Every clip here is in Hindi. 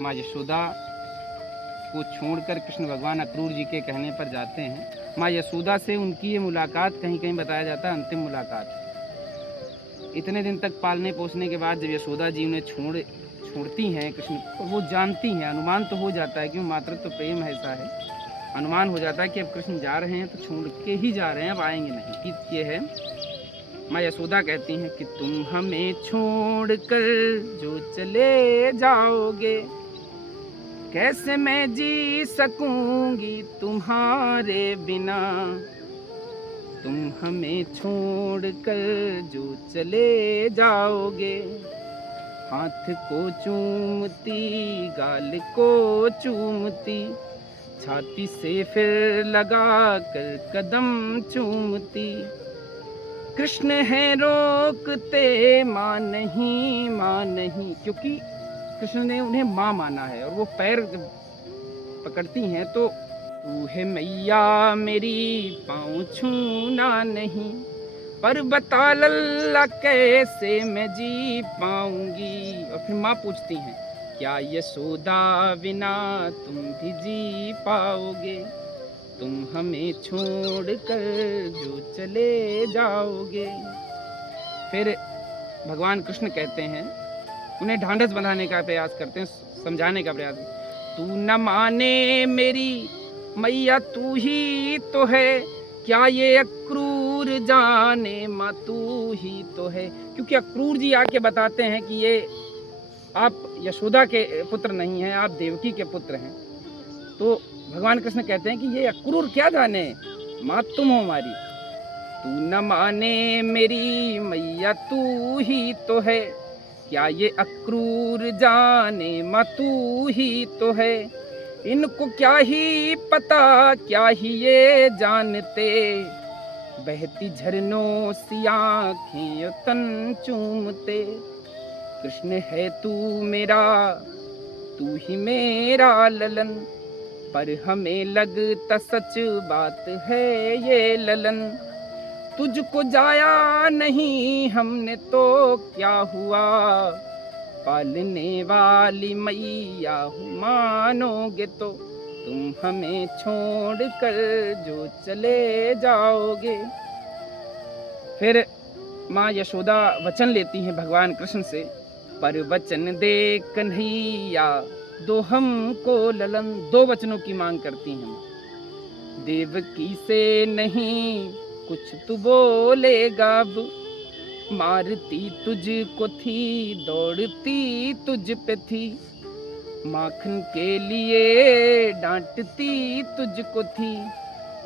माँ यशोदा को छोड़कर कृष्ण भगवान अक्रूर जी के कहने पर जाते हैं। माँ यशोदा से उनकी ये मुलाकात कहीं कहीं बताया जाता है अंतिम मुलाकात। इतने दिन तक पालने पोसने के बाद जब यशोदा जी उन्हें छोड़ती हैं कृष्ण, और वो जानती हैं, अनुमान तो हो जाता है, क्यों मातृत्व तो प्रेम ऐसा है, अनुमान हो जाता है कि अब कृष्ण जा रहे हैं तो छोड़ के ही जा रहे हैं, अब आएंगे नहीं। कि ये है, माँ यशोदा कहती हैं कि तुम हमें छोड़ कर जो चले जाओगे, कैसे मैं जी सकूंगी तुम्हारे बिना। तुम हमें छोड़ कर जो चले जाओगे, हाथ को चूमती गाल को चूमती, छाती से फिर लगा कर कदम चूमती, कृष्ण है रोकते माँ नहीं, क्योंकि कृष्ण ने उन्हें माँ माना है। और वो पैर जब पकड़ती हैं तो तू है मैया मेरी पाँव छूना नहीं, पर बता लल्ला कैसे मैं जी पाऊंगी। और फिर माँ पूछती हैं क्या यशोदा बिना तुम भी जी पाओगे, तुम हमें छोड़ कर जो चले जाओगे। फिर भगवान कृष्ण कहते हैं, उन्हें ढांढस बंधाने का प्रयास करते हैं, समझाने का प्रयास। तू न माने मेरी मैया तू ही तो है, क्या ये अक्रूर जाने माँ तू ही तो है। क्योंकि अक्रूर जी आके बताते हैं कि ये आप यशोदा के पुत्र नहीं हैं, आप देवकी के पुत्र हैं। तो भगवान कृष्ण कहते हैं कि ये अक्रूर क्या जाने, माँ तुम हो हमारी। तू न माने मेरी मैया तू ही तो है, क्या ये अक्रूर जाने माँ तू ही तो है। इनको क्या ही पता क्या ही ये जानते, बहती झरनों सी आँखें तन चूमते। कृष्ण है तू मेरा, तू ही मेरा ललन, पर हमें लगता सच बात है ये ललन। तुझको जाया नहीं हमने तो क्या हुआ, पालने वाली मैया हूँ मानोगे तो, तुम हमें छोड़ कर जो चले जाओगे। फिर माँ यशोदा वचन लेती हैं भगवान कृष्ण से, पर वचन दे कन्हैया दो हमको ललन। दो वचनों की मांग करती हैं। देवकी से नहीं कुछ तू बोलेगा अब, मारती तुझको थी दौड़ती तुझ पे थी, माखन के लिए डांटती तुझको थी,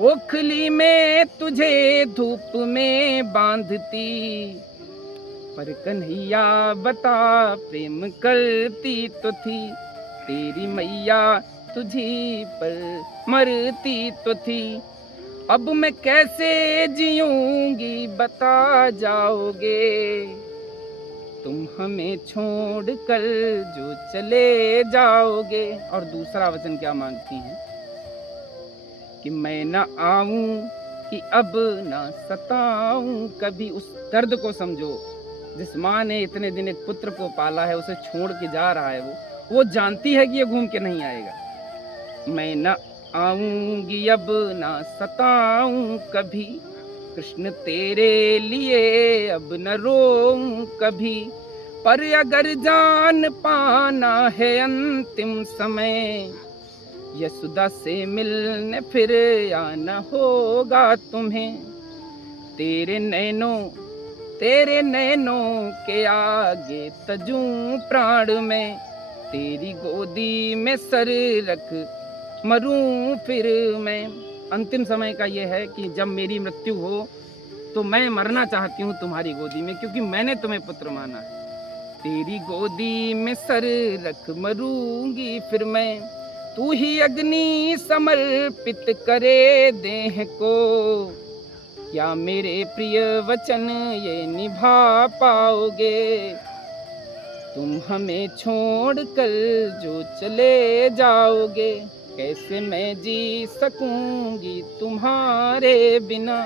ओखली में तुझे धूप में बांधती, पर कन्हैया बता प्रेम करती तो थी, तेरी मैया तुझी पर मरती तो थी। अब मैं कैसे जीऊंगी बता जाओगे, तुम हमें छोड़ कर जो चले जाओगे। और दूसरा वचन क्या मांगती हैं कि मैं न आऊं कि अब न सताऊं कभी। उस दर्द को समझो, जिस माँ ने इतने दिन एक पुत्र को पाला है, उसे छोड़ के जा रहा है, वो जानती है कि ये घूम के नहीं आएगा। मैं न आऊंगी अब ना सताऊं कभी, कृष्ण तेरे लिए अब न रोऊं कभी, पर अगर जान पाना है अंतिम समय, यशोदा से मिलने फिर आना होगा तुम्हें। तेरे नैनों के आगे तजूं प्राण में, तेरी गोदी में सर रख मरूं फिर मैं। अंतिम समय का ये है कि जब मेरी मृत्यु हो तो मैं मरना चाहती हूँ तुम्हारी गोदी में, क्योंकि मैंने तुम्हें पुत्र माना है। तेरी गोदी में सर रख मरूंगी फिर मैं, तू ही अग्नि समर्पित करे देह को, क्या मेरे प्रिय वचन ये निभा पाओगे। तुम हमें छोड़ कर जो चले जाओगे, कैसे मैं जी सकूंगी तुम्हारे बिना।